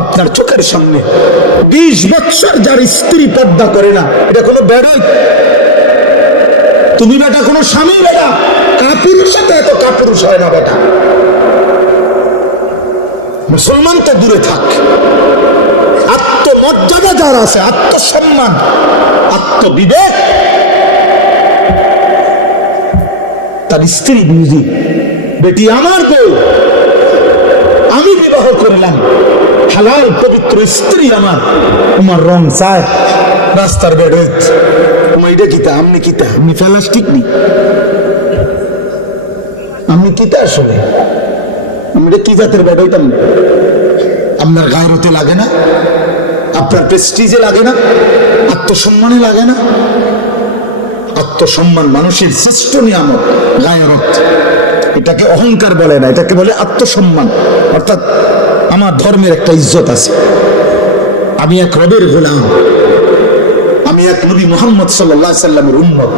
আপনার চোখের সামনে 20 বছর যার স্ত্রী পর্দা করে না, এটা কোনো বেড়া? তুমি বেটা কোনো স্বামী বেটা? কাপুরুষ সাথে এত কাপুরুষ হয় না বেটা। মুসলমান তো দূরে থাক, আত্মমর্যাদা যার আছে, আত্মসম্মান, আত্মবিবেক, তার স্ত্রী বুঝি বেটি আমার বউ, আমি বিবাহ করলাম, হালাল পবিত্র স্ত্রী আমার, তোমার রং চায় রাস্তার বেড়ে তোমার এটা কিতা, আপনি কিতা, আপনি প্লাস্টিক নি, আপনি কিতা আসলে, আমি এটা কি জাতের বেড় হইতাম? আপনার গায়রতে লাগে না? আপনার প্রেস্টিজে লাগে না? আত্মসম্মানে লাগে না? আত্মসম্মান মানুষের শ্রেষ্ঠ নিয়ামত, গায়রত। এটাকে অহংকার বলে না, এটাকে বলে আত্মসম্মান। অর্থাৎ আমার ধর্মের একটা ইজ্জত আছে, আমি এক রবের গোলাম, আমি এক নবী মুহাম্মদ সাল্লাল্লাহু আলাইহি সাল্লামের উম্মত।